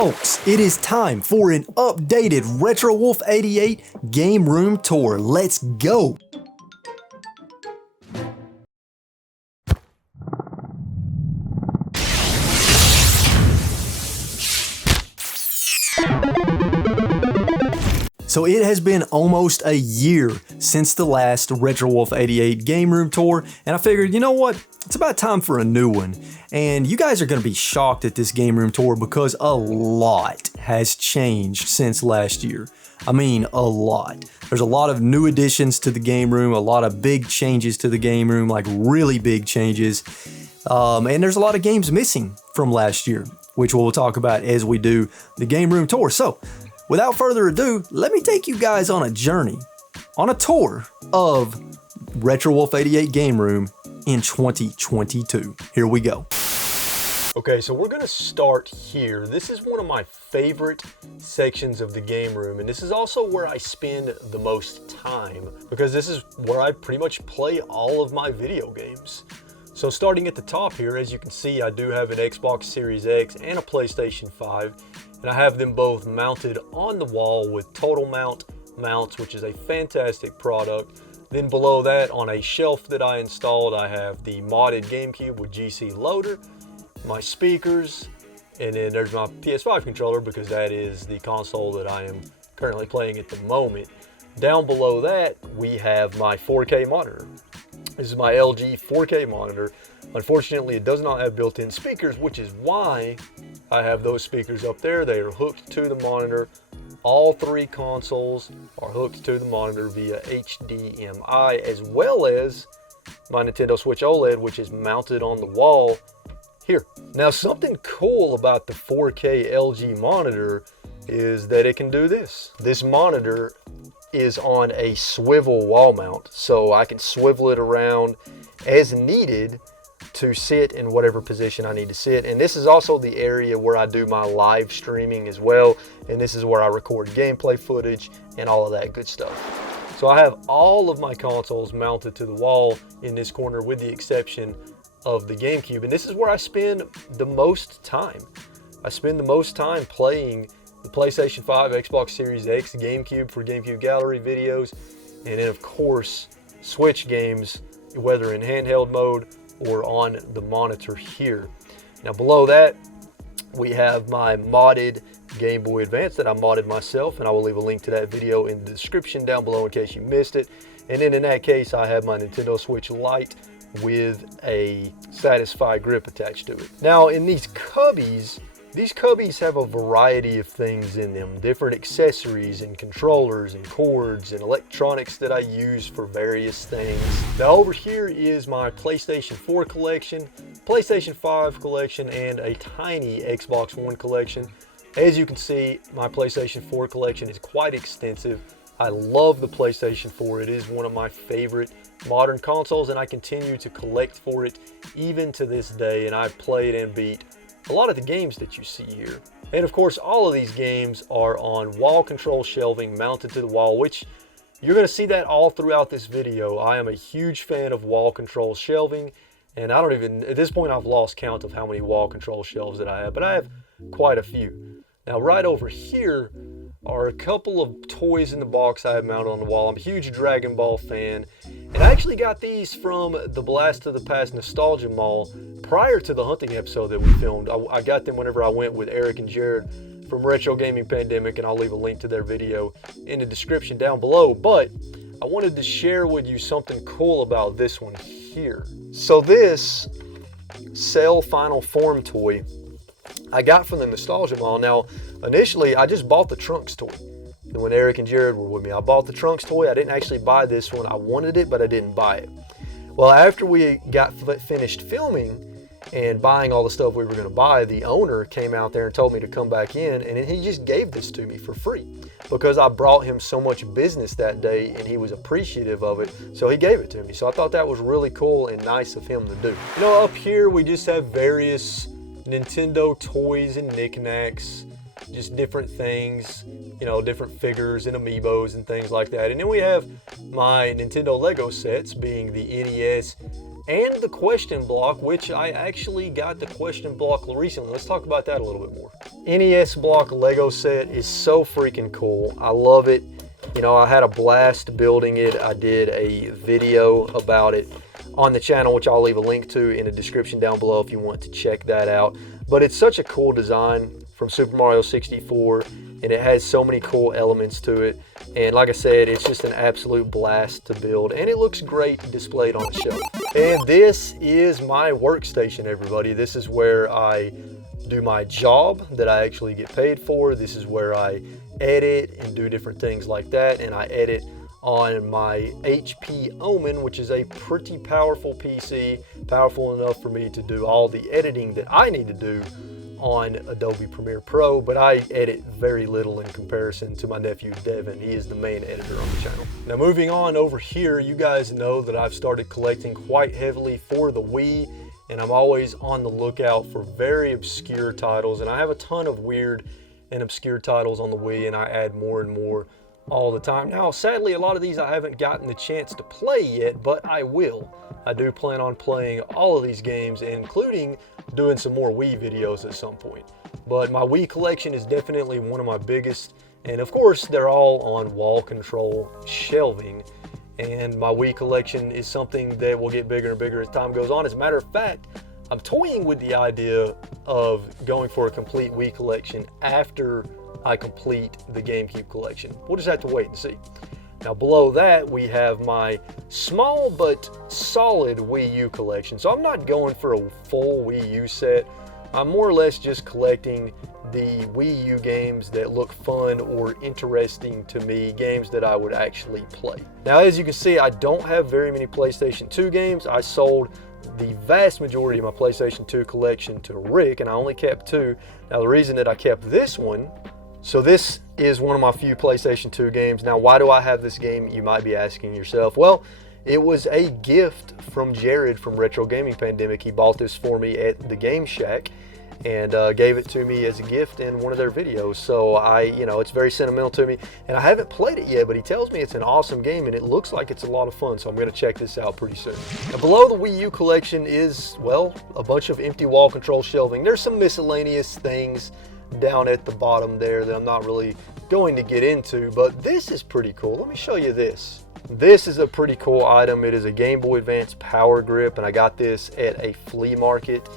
Folks, it is time for an updated Retro Wolf 88 game room tour. Let's go! So it has been almost a year since the last Retro Wolf 88 game room tour, and I figured, you know what? It's about time for a new one. And you guys are going to be shocked at this game room tour because a lot has changed since last year. I mean, a lot. There's a lot of new additions to the game room, a lot of big changes to the game room, like really big changes. And there's a lot of games missing from last year, which we'll talk about as we do the game room tour. So, without further ado, let me take you guys on a journey, on a tour of Retro Wolf 88 Game Room in 2022. Here we go. Okay, so we're gonna start here. This is one of my favorite sections of the game room, and this is also where I spend the most time because this is where I pretty much play all of my video games. So starting at the top here, as you can see, I do have an Xbox Series X and a PlayStation 5. And I have them both mounted on the wall with Total Mount mounts, which is a fantastic product. Then below that, on a shelf that I installed, I have the modded GameCube with GC loader, my speakers, and then there's my PS5 controller because that is the console that I am currently playing at the moment. Down below that, we have my 4K monitor. This is my LG 4K monitor. Unfortunately, it does not have built-in speakers, which is why I have those speakers up there. They are hooked to the monitor. All three consoles are hooked to the monitor via HDMI, as well as my Nintendo Switch OLED, which is mounted on the wall here. Now, something cool about the 4K LG monitor is that it can do this. This monitor is on a swivel wall mount, so I can swivel it around as needed to sit in whatever position I need to sit. And this is also the area where I do my live streaming as well, and this is where I record gameplay footage and all of that good stuff. So I have all of my consoles mounted to the wall in this corner with the exception of the GameCube, and this is where I spend the most time. I spend the most time playing the PlayStation 5, Xbox Series X, GameCube for GameCube Gallery videos, and then of course Switch games, whether in handheld mode or on the monitor here. Now below that, we have my modded Game Boy Advance that I modded myself, and I will leave a link to that video in the description down below in case you missed it. And then in that case, I have my Nintendo Switch Lite with a Satisfy grip attached to it. Now in these cubbies have a variety of things in them, different accessories and controllers and cords and electronics that I use for various things. Now over here is my PlayStation 4 collection, PlayStation 5 collection, and a tiny Xbox One collection. As you can see, my PlayStation 4 collection is quite extensive. I love the PlayStation 4. It is one of my favorite modern consoles, and I continue to collect for it even to this day, and I've played and beat a lot of the games that you see here. And of course, all of these games are on wall control shelving mounted to the wall, which you're going to see that all throughout this video. I am a huge fan of wall control shelving, and I don't even, at this point, I've lost count of how many wall control shelves that I have, but I have quite a few. Now, right over here are a couple of toys in the box I have mounted on the wall. I'm a huge Dragon Ball fan, and I actually got these from the Blast of the Past Nostalgia Mall prior to the hunting episode that we filmed. I got them whenever I went with Eric and Jared from Retro Gaming Pandemic, and I'll leave a link to their video in the description down below. But I wanted to share with you something cool about this one here. So this Cell Final Form toy I got from the Nostalgia Mall. Now, initially, I just bought the Trunks toy. And when Eric and Jared were with me, I bought the Trunks toy. I didn't actually buy this one. I wanted it, but I didn't buy it. Well, after we got finished filming and buying all the stuff we were going to buy, the owner came out there and told me to come back in, and he just gave this to me for free because I brought him so much business that day, and he was appreciative of it, so he gave it to me. So I thought that was really cool and nice of him to do. You know, up here we just have various Nintendo toys and knickknacks, just different things, you know, different figures and amiibos and things like that. And then we have my Nintendo Lego sets, being the NES and the question block, which I actually got the question block recently. Let's talk about that a little bit more. NES block Lego set is so freaking cool. I love it. You know, I had a blast building it. I did a video about it on the channel, which I'll leave a link to in the description down below if you want to check that out. But it's such a cool design from Super Mario 64, and it has so many cool elements to it. And like I said, it's just an absolute blast to build, and it looks great displayed on the shelf. And this is my workstation, everybody. This is where I do my job that I actually get paid for. This is where I edit and do different things like that, and I edit on my HP Omen, which is a pretty powerful PC, powerful enough for me to do all the editing that I need to do on Adobe Premiere Pro, but I edit very little in comparison to my nephew Devin. He is the main editor on the channel. Now moving on over here, you guys know that I've started collecting quite heavily for the Wii, and I'm always on the lookout for very obscure titles, and I have a ton of weird and obscure titles on the Wii, and I add more and more all the time. Now, sadly, a lot of these I haven't gotten the chance to play yet, but I will. I do plan on playing all of these games, including doing some more Wii videos at some point. But my Wii collection is definitely one of my biggest, and of course, they're all on wall control shelving. And my Wii collection is something that will get bigger and bigger as time goes on. As a matter of fact, I'm toying with the idea of going for a complete Wii collection after I complete the GameCube collection. We'll just have to wait and see. Now below that, we have my small but solid Wii U collection. So I'm not going for a full Wii U set. I'm more or less just collecting the Wii U games that look fun or interesting to me, games that I would actually play. Now, as you can see, I don't have very many PlayStation 2 games. I sold the vast majority of my PlayStation 2 collection to Rick, and I only kept 2. Now, the reason that I kept this one, so this is one of my few PlayStation 2 games. Now, why do I have this game, you might be asking yourself? Well, it was a gift from Jared from RetroGamingPandemic. He bought this for me at the Game Shack and gave it to me as a gift in one of their videos. So it's very sentimental to me, and I haven't played it yet, but he tells me it's an awesome game and it looks like it's a lot of fun, so I'm going to check this out pretty soon. Now below the Wii U collection is, well, a bunch of empty wall control shelving. There's some miscellaneous things down at the bottom there that I'm not really going to get into, but this is pretty cool. Let me show you this. This is a pretty cool item. It is a Game Boy Advance Power Grip, and I got this at a flea market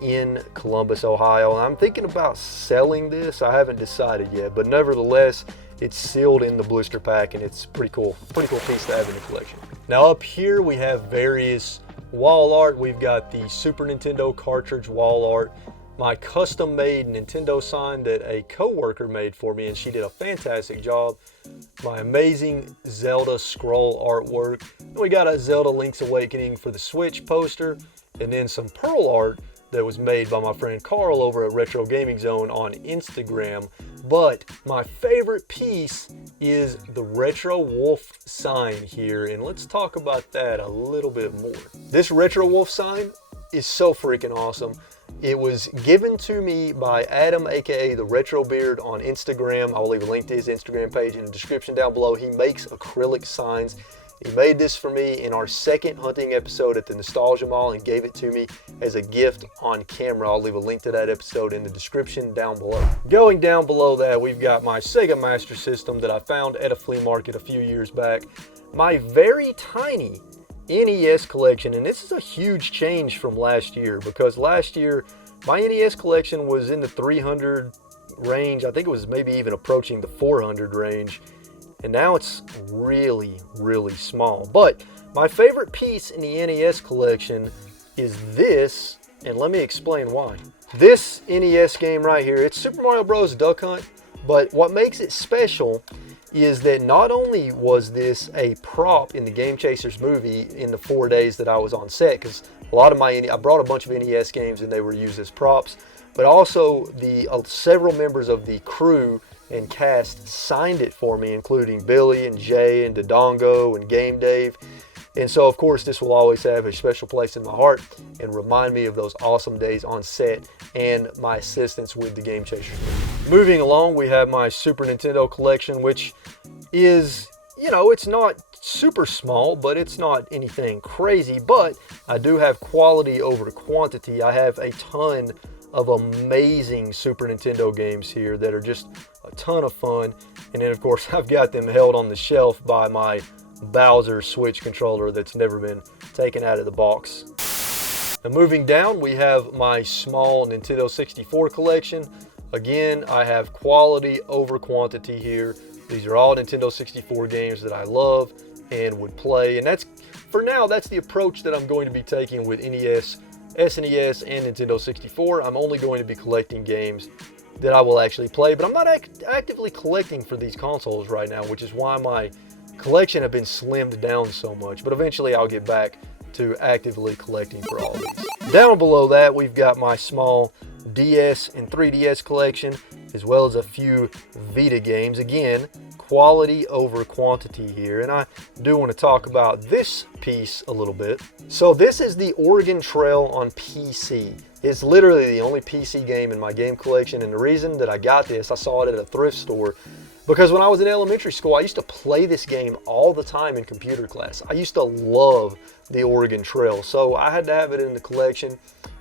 in Columbus, Ohio. And I'm thinking about selling this. I haven't decided yet, but nevertheless, it's sealed in the blister pack, and it's pretty cool piece to have in the collection. Now up here we have various wall art. We've got the Super Nintendo cartridge wall art, my custom-made Nintendo sign that a coworker made for me, and she did a fantastic job, my amazing Zelda scroll artwork. And we got a Zelda Link's Awakening for the Switch poster, and then some Pearl art that was made by my friend Carl over at Retro Gaming Zone on Instagram. But my favorite piece is the Retro Wolf sign here, and let's talk about that a little bit more. This Retro Wolf sign is so freaking awesome. It was given to me by Adam, aka the Retro Beard, on Instagram. I'll leave a link to his Instagram page in the description down below. He makes acrylic signs. He made this for me in our second hunting episode at the Nostalgia Mall and gave it to me as a gift on camera. I'll leave a link to that episode in the description down below. Going down below that, we've got my Sega Master System that I found at a flea market a few years back. My very tiny NES collection, and this is a huge change from last year, because last year my NES collection was in the 300 range. I think it was maybe even approaching the 400 range, and now it's really, really small. But my favorite piece in the NES collection is this, and let me explain why. This NES game right here, it's Super Mario Bros. Duck Hunt, but what makes it special is that not only was this a prop in the Game Chasers movie in the 4 days that I was on set, because I brought a bunch of NES games and they were used as props, but also several members of the crew and cast signed it for me, including Billy and Jay and Dodongo and Game Dave. And so, of course, this will always have a special place in my heart and remind me of those awesome days on set and my assistance with the Game Chasers. Moving along, we have my Super Nintendo collection, which is, it's not super small, but it's not anything crazy. But I do have quality over quantity. I have a ton of amazing Super Nintendo games here that are just a ton of fun. And then of course I've got them held on the shelf by my Bowser Switch controller that's never been taken out of the box. Now moving down, we have my small Nintendo 64 collection. Again, I have quality over quantity here. These are all Nintendo 64 games that I love and would play. And that's, for now, that's the approach that I'm going to be taking with NES, SNES, and Nintendo 64. I'm only going to be collecting games that I will actually play, but I'm not actively collecting for these consoles right now, which is why my collection have been slimmed down so much. But eventually I'll get back to actively collecting for all these. Down below that, we've got my small DS and 3DS collection, as well as a few Vita games. Again, quality over quantity here, and I do want to talk about this piece a little bit. So this is the Oregon Trail on PC. It's literally the only PC game in my game collection, and the reason that I got this, I saw it at a thrift store, because when I was in elementary school, I used to play this game all the time in computer class. I used to love the Oregon Trail, so I had to have it in the collection.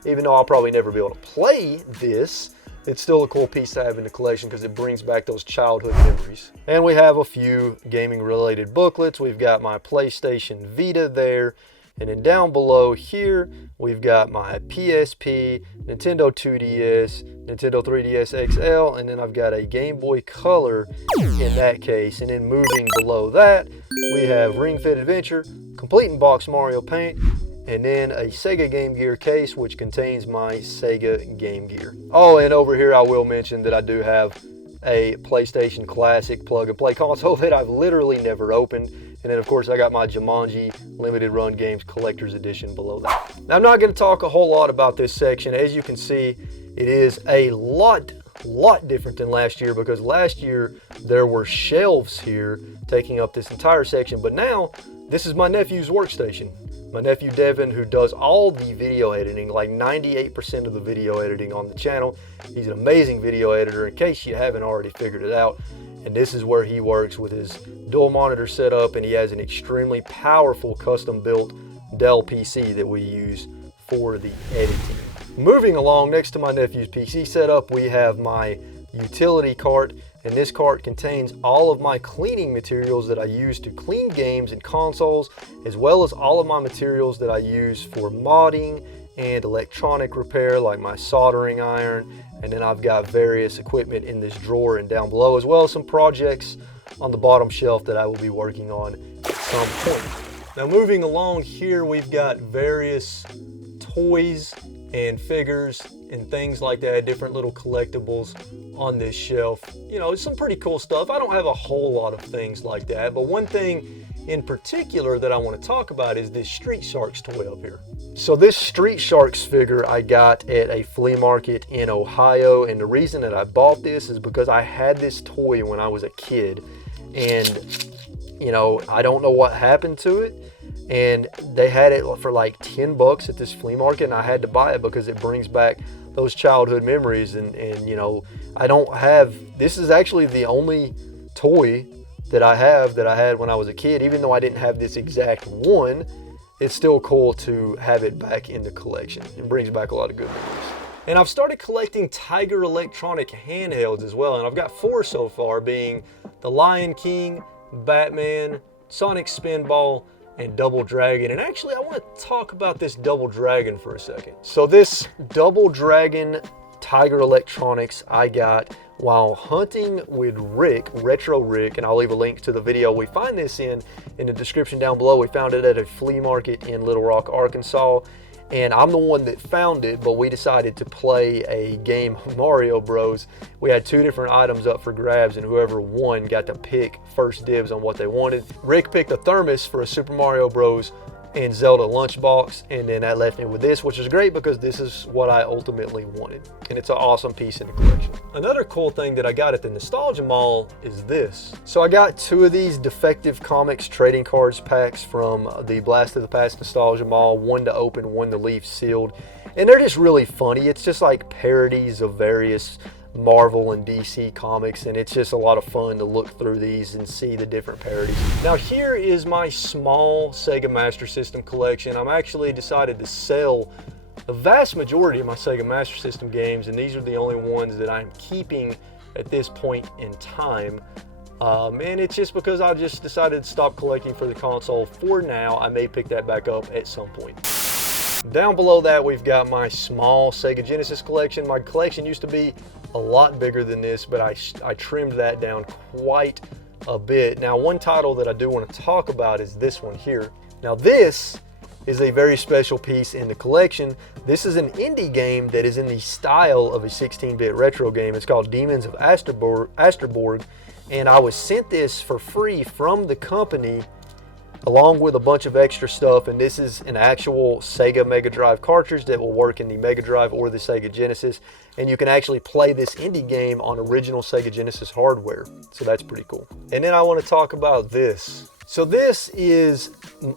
Even though I'll probably never be able to play this, it's still a cool piece to have in the collection because it brings back those childhood memories. And we have a few gaming related booklets. We've got my PlayStation Vita there. And then down below here, we've got my PSP, Nintendo 2DS, Nintendo 3DS XL, and then I've got a Game Boy Color in that case. And then moving below that, we have Ring Fit Adventure, Complete in Box Mario Paint, and then a Sega Game Gear case, which contains my Sega Game Gear. Oh, and over here I will mention that I do have a PlayStation Classic plug-and-play console that I've literally never opened. And then of course I got my Jumanji Limited Run Games Collector's Edition below that. Now I'm not going to talk a whole lot about this section. As you can see, it is a lot different than last year, because last year there were shelves here taking up this entire section, but now this is my nephew's workstation. My nephew Devin, who does all the video editing, like 98% of the video editing on the channel. He's an amazing video editor, in case you haven't already figured it out. And this is where he works with his dual monitor setup, and he has an extremely powerful custom built Dell PC that we use for the editing. Moving along, next to my nephew's PC setup, we have my utility cart, and this cart contains all of my cleaning materials that I use to clean games and consoles, as well as all of my materials that I use for modding and electronic repair, like my soldering iron. And then I've got various equipment in this drawer and down below, as well as some projects on the bottom shelf that I will be working on at some point. Now moving along here, we've got various toys and figures and things like that, different little collectibles on this shelf. You know, it's some pretty cool stuff. I don't have a whole lot of things like that, but one thing in particular that I want to talk about is this Street Sharks toy up here. So this Street Sharks figure I got at a flea market in Ohio, and the reason that I bought this is because I had this toy when I was a kid, and you know, I don't know what happened to it, and they had it for like 10 bucks at this flea market, and I had to buy it because it brings back those childhood memories. And you know, I don't have, this is actually the only toy that I have that I had when I was a kid. Even though I didn't have this exact one, it's still cool to have it back in the collection. It brings back a lot of good memories. And I've started collecting Tiger Electronic handhelds as well, and I've got 4 so far, being the Lion King, Batman, Sonic Spinball, and Double Dragon. And actually I want to talk about this Double Dragon for a second. So this Double Dragon Tiger Electronics I got while hunting with Rick, RetroRick, and I'll leave a link to the video we find this in the description down below. We found it at a flea market in Little Rock, Arkansas, and I'm the one that found it, but we decided to play a game of Mario Bros. We had 2 different items up for grabs, and whoever won got to pick first dibs on what they wanted. Rick picked a thermos for a Super Mario Bros. And Zelda lunchbox, and then that left me with this, which is great because this is what I ultimately wanted, and it's an awesome piece in the collection. Another cool thing that I got at the Nostalgia Mall is this. So I got 2 of these Defective Comics trading cards packs from the Blast of the Past Nostalgia Mall, 1 to open, 1 to leave sealed, and they're just really funny. It's just like parodies of various Marvel and DC comics, and it's just a lot of fun to look through these and see the different parodies. Now here is my small Sega Master System collection. I'm actually decided to sell the vast majority of my Sega Master System games, and these are the only ones that I'm keeping at this point in time. And it's just because I just decided to stop collecting for the console for now. I may pick that back up at some point. Down below that, we've got my small Sega Genesis collection. My collection used to be a lot bigger than this, but I trimmed that down quite a bit. Now, one title that I do want to talk about is this one here. Now, this is a very special piece in the collection. This is an indie game that is in the style of a 16-bit retro game. It's called Demons of Asterborg, and I was sent this for free from the company along with a bunch of extra stuff, and this is an actual Sega Mega Drive cartridge that will work in the Mega Drive or the Sega Genesis, and you can actually play this indie game on original Sega Genesis hardware, so that's pretty cool. And then I want to talk about this. So this is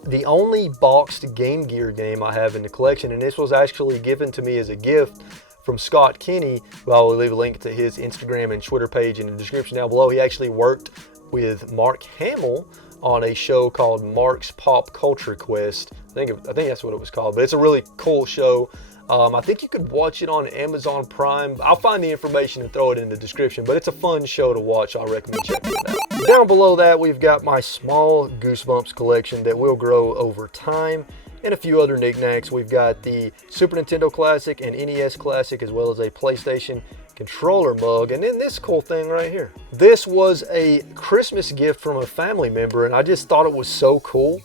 the only boxed Game Gear game I have in the collection, and this was actually given to me as a gift from Scott Kenny, who I will leave a link to his Instagram and Twitter page in the description down below. He actually worked with Mark Hamill on a show called Mark's Pop Culture Quest. I think that's what it was called, but it's a really cool show. I think you could watch it on Amazon Prime. I'll find the information and throw it in the description, but it's a fun show to watch. I recommend checking it out. Down below that, we've got my small Goosebumps collection that will grow over time, and a few other knickknacks. We've got the Super Nintendo Classic and NES Classic, as well as a PlayStation controller mug, and then this cool thing right here. This was a Christmas gift from a family member, and I just thought it was so cool.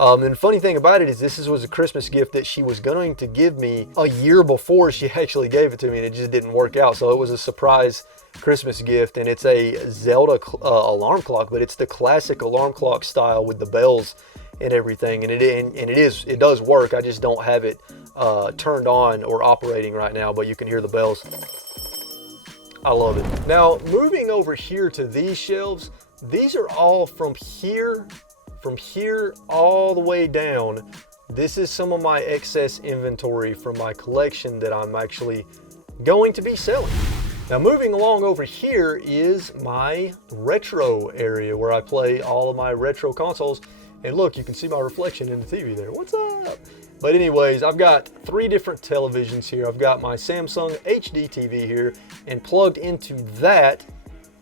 And the funny thing about it is this was a Christmas gift that she was going to give me a year before she actually gave it to me, and it just didn't work out. So it was a surprise Christmas gift, and it's a Zelda alarm clock, but it's the classic alarm clock style with the bells and everything, and it does work. I just don't have it turned on or operating right now, but you can hear the bells. I love it. Now, moving over here to these shelves, these are all from here all the way down. This is some of my excess inventory from my collection that I'm actually going to be selling. Now, moving along over here is my retro area where I play all of my retro consoles. And look, you can see my reflection in the TV there. What's up? But anyways, I've got 3 different televisions here. I've got my Samsung HD TV here, and plugged into that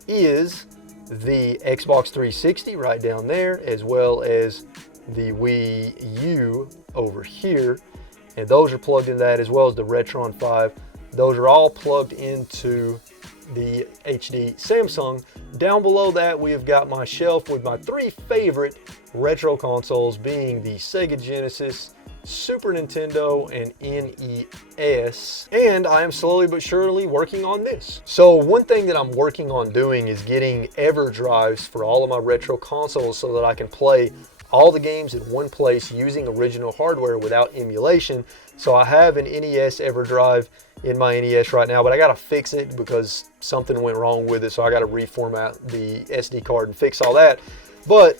is the Xbox 360 right down there, as well as the Wii U over here. And those are plugged in that, as well as the Retron 5. Those are all plugged into the HD Samsung. Down below that, we have got my shelf with my 3 favorite retro consoles, being the Sega Genesis, Super Nintendo, and NES. And I am slowly but surely working on this. So one thing that I'm working on doing is getting EverDrives for all of my retro consoles so that I can play all the games in one place using original hardware without emulation. So I have an NES EverDrive in my NES right now, but I gotta fix it because something went wrong with it, so I gotta reformat the SD card and fix all that. But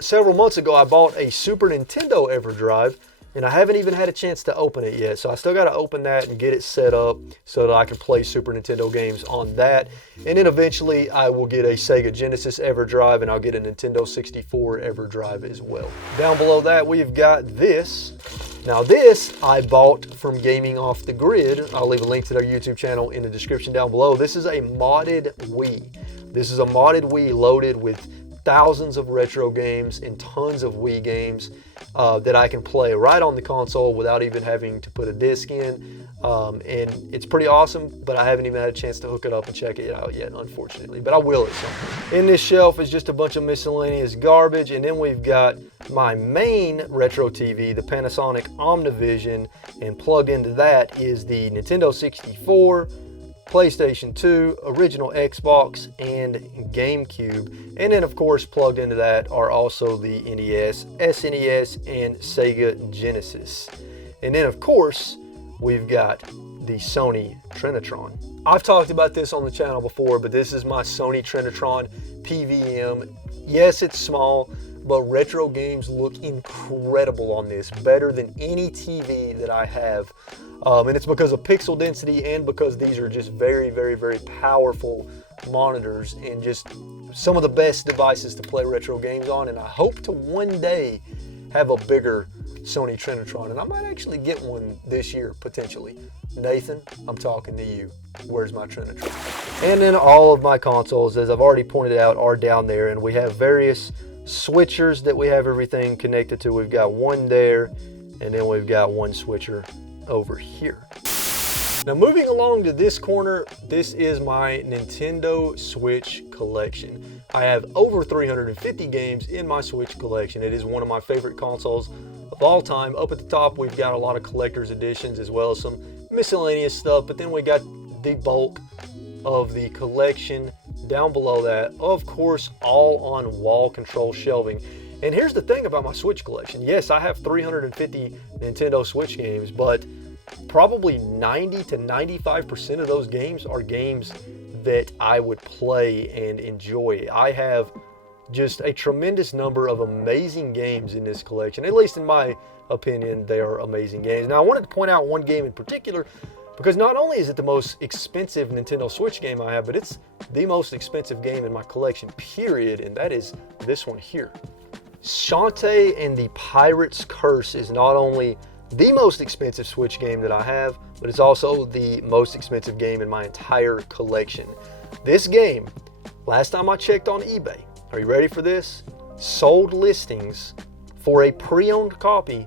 several months ago, I bought a Super Nintendo EverDrive, and I haven't even had a chance to open it yet. So I still gotta open that and get it set up so that I can play Super Nintendo games on that. And then eventually I will get a Sega Genesis EverDrive, and I'll get a Nintendo 64 EverDrive as well. Down below that, we've got this. Now this I bought from Gaming Off the Grid. I'll leave a link to their YouTube channel in the description down below. This is a modded Wii. This is a modded Wii loaded with thousands of retro games and tons of Wii games that I can play right on the console without even having to put a disc in. And it's pretty awesome, but I haven't even had a chance to hook it up and check it out yet, unfortunately. But I will at some point. In this shelf is just a bunch of miscellaneous garbage, and then we've got my main retro TV, the Panasonic Omnivision, and plugged into that is the Nintendo 64, PlayStation 2, original Xbox, and GameCube. And then of course plugged into that are also the NES, SNES, and Sega Genesis. And then of course we've got the Sony Trinitron. I've talked about this on the channel before, but this is my Sony Trinitron PVM. Yes, it's small, but retro games look incredible on this, better than any TV that I have. And it's because of pixel density and because these are just very, very, very powerful monitors and just some of the best devices to play retro games on. And I hope to one day have a bigger Sony Trinitron, and I might actually get one this year, potentially. Nathan, I'm talking to you. Where's my Trinitron? And then all of my consoles, as I've already pointed out, are down there, and we have various switchers that we have everything connected to. We've got one there, and then we've got one switcher over here. Now moving along to this corner, this is my Nintendo Switch collection. I have over 350 games in my Switch collection. It is one of my favorite consoles of all time. Up at the top, we've got a lot of collector's editions as well as some miscellaneous stuff, but then we got the bulk of the collection down below that. Of course, all on wall control shelving. And here's the thing about my Switch collection. Yes, I have 350 Nintendo Switch games, but probably 90 to 95% of those games are games that I would play and enjoy. I have just a tremendous number of amazing games in this collection. At least in my opinion, they are amazing games. Now I wanted to point out one game in particular because not only is it the most expensive Nintendo Switch game I have, but it's the most expensive game in my collection, period, and that is this one here. Shantae and the Pirate's Curse is not only the most expensive Switch game that I have, but it's also the most expensive game in my entire collection. This game, last time I checked on eBay, are you ready for this? Sold listings for a pre-owned copy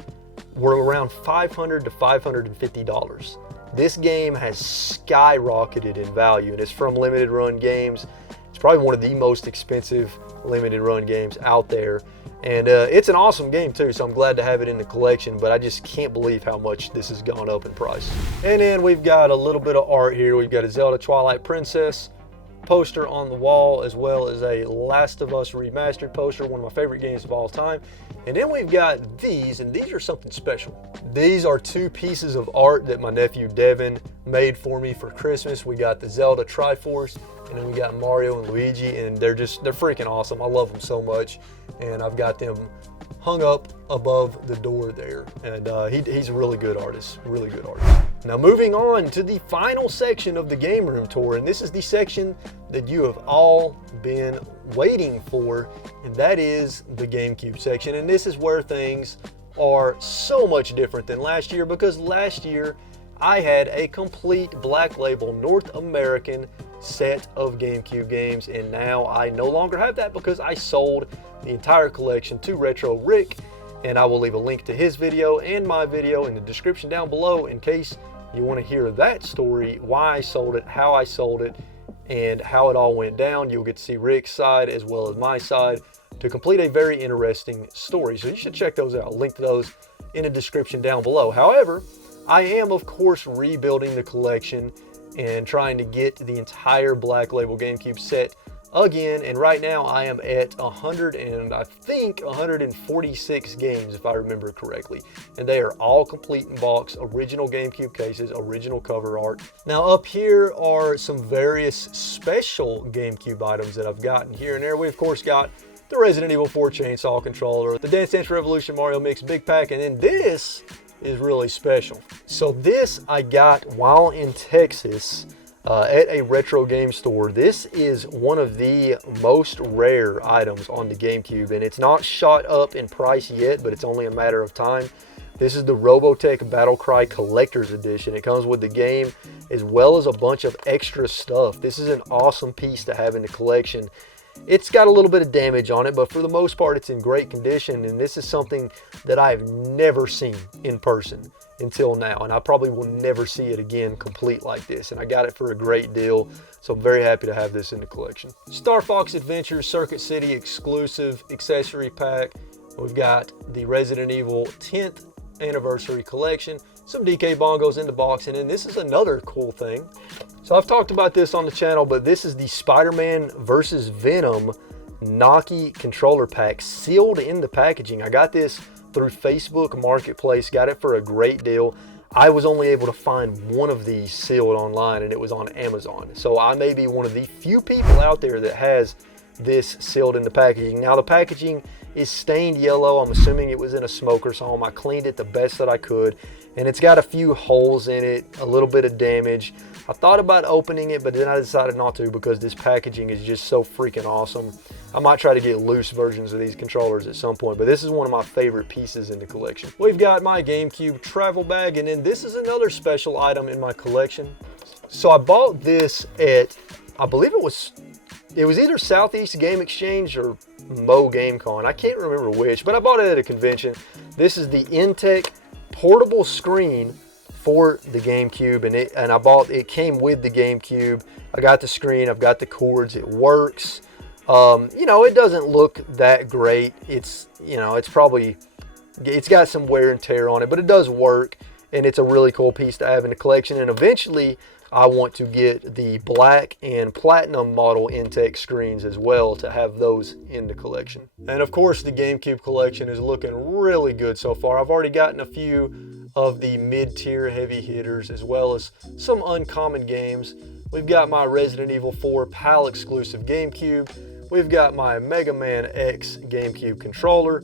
were around $500 to $550. This game has skyrocketed in value, and it's from Limited Run Games. It's probably one of the most expensive Limited Run games out there. And it's an awesome game too, so I'm glad to have it in the collection, but I just can't believe how much this has gone up in price. And then we've got a little bit of art here. We've got a Zelda Twilight Princess poster on the wall, as well as a Last of Us Remastered poster, one of my favorite games of all time. And then we've got these, and these are something special. These are two pieces of art that my nephew Devin made for me for Christmas. We got the Zelda Triforce, and then we got Mario and Luigi, and they're freaking awesome. I love them so much, and I've got them hung up above the door there. And he's a really good artist, really good artist. Now moving on to the final section of the game room tour, and this is the section that you have all been waiting for, and that is the GameCube section. And this is where things are so much different than last year, because last year I had a complete black label North American set of GameCube games, and now I no longer have that because I sold the entire collection to RetroRick, and I will leave a link to his video and my video in the description down below in case you want to hear that story, why I sold it, how I sold it, and how it all went down. You'll get to see Rick's side as well as my side to complete a very interesting story. So you should check those out. I'll link to those in the description down below. However, I am of course rebuilding the collection and trying to get the entire Black Label GameCube set again, and right now I am at 146 games if I remember correctly, and they are all complete in box, original GameCube cases, original cover art. Now up here are some various special GameCube items that I've gotten here and there. We of course got the Resident Evil 4 chainsaw controller, the Dance Dance Revolution Mario Mix big pack, and then this is really special. So this I got while in Texas at a retro game store. This is one of the most rare items on the GameCube, and it's not shot up in price yet, but it's only a matter of time. This is the Robotech Battlecry Collector's Edition. It comes with the game as well as a bunch of extra stuff. This is an awesome piece to have in the collection. It's got a little bit of damage on it, but for the most part it's in great condition, and this is something that I've never seen in person until now, and I probably will never see it again complete like this, and I got it for a great deal, so I'm very happy to have this in the collection. Star Fox Adventures Circuit City exclusive accessory pack. We've got the Resident Evil 10th Anniversary Collection, some DK bongos in the box, and then this is another cool thing. So I've talked about this on the channel, but this is the Spider-Man vs. Venom Naki controller pack sealed in the packaging. I got this through Facebook Marketplace, got it for a great deal. I was only able to find one of these sealed online, and it was on Amazon. So I may be one of the few people out there that has this sealed in the packaging. Now the packaging is stained yellow. I'm assuming it was in a smoker's home. I cleaned it the best that I could, and it's got a few holes in it, a little bit of damage. I thought about opening it, but then I decided not to because this packaging is just so freaking awesome. I might try to get loose versions of these controllers at some point, but this is one of my favorite pieces in the collection. We've got my GameCube travel bag, and then this is another special item in my collection. So I bought this at, I believe it was either Southeast Game Exchange or Mo GameCon. I can't remember which, but I bought it at a convention. This is the Intech portable screen for the GameCube, and it came with the GameCube. I got the screen, I've got the cords, it works. You know, it doesn't look that great. It's, you know, it's got some wear and tear on it, but it does work, and it's a really cool piece to have in the collection. And eventually I want to get the black and platinum model Intech screens as well to have those in the collection. And of course the GameCube collection is looking really good so far. I've already gotten a few of the mid-tier heavy hitters as well as some uncommon games. We've got my Resident Evil 4 PAL exclusive GameCube. We've got my Mega Man X GameCube controller.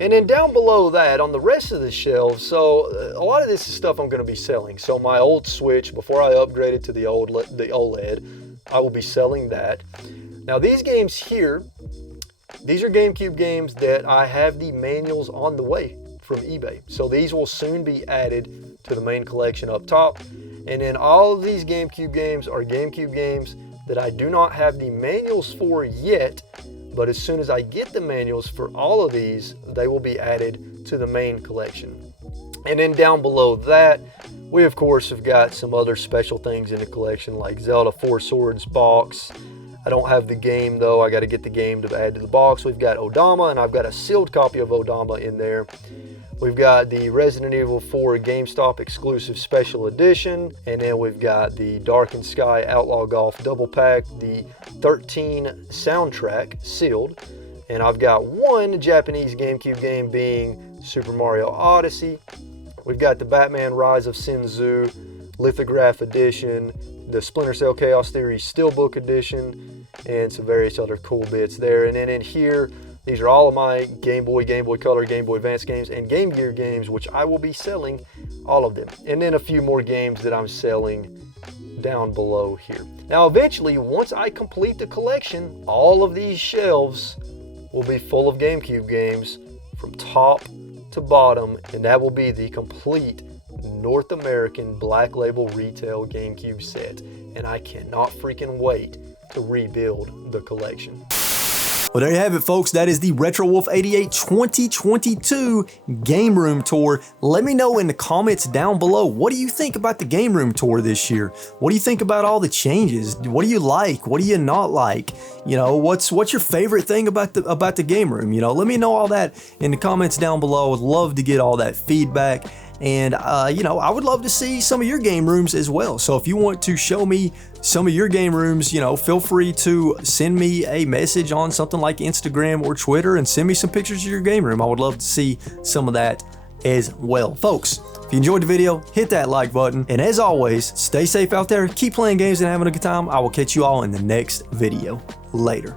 And then down below that, on the rest of the shelves, so a lot of this is stuff I'm going to be selling. So my old Switch, before I upgraded to the OLED, I will be selling that. Now these games here, these are GameCube games that I have the manuals on the way from eBay. So these will soon be added to the main collection up top. And then all of these GameCube games are GameCube games that I do not have the manuals for yet, but as soon as I get the manuals for all of these, they will be added to the main collection. And then down below that, we of course have got some other special things in the collection like Zelda 4 Swords box. I don't have the game though, I got to get the game to add to the box. We've got Odama, and I've got a sealed copy of Odama in there. We've got the Resident Evil 4 GameStop exclusive special edition, and then we've got the Darkened Sky Outlaw Golf double pack, the 13 soundtrack sealed, and I've got one Japanese GameCube game being Super Mario Odyssey. We've got the Batman Rise of Senzu lithograph edition, the Splinter Cell Chaos Theory Steelbook edition, and some various other cool bits there. And then in here, these are all of my Game Boy, Game Boy Color, Game Boy Advance games, and Game Gear games, which I will be selling all of them. And then a few more games that I'm selling down below here. Now eventually, once I complete the collection, all of these shelves will be full of GameCube games from top to bottom, and that will be the complete North American Black Label Retail GameCube set. And I cannot freaking wait to rebuild the collection. Well, there you have it, folks. That is the Retro Wolf 88 2022 Game Room Tour. Let me know in the comments down below, what do you think about the Game Room Tour this year? What do you think about all the changes? What do you like? What do you not like? You know, what's your favorite thing about the Game Room? You know, let me know all that in the comments down below. I would love to get all that feedback. And, you know, I would love to see some of your game rooms as well. So if you want to show me some of your game rooms, you know, feel free to send me a message on something like Instagram or Twitter and send me some pictures of your game room. I would love to see some of that as well. Folks, if you enjoyed the video, hit that like button. And as always, stay safe out there. Keep playing games and having a good time. I will catch you all in the next video. Later.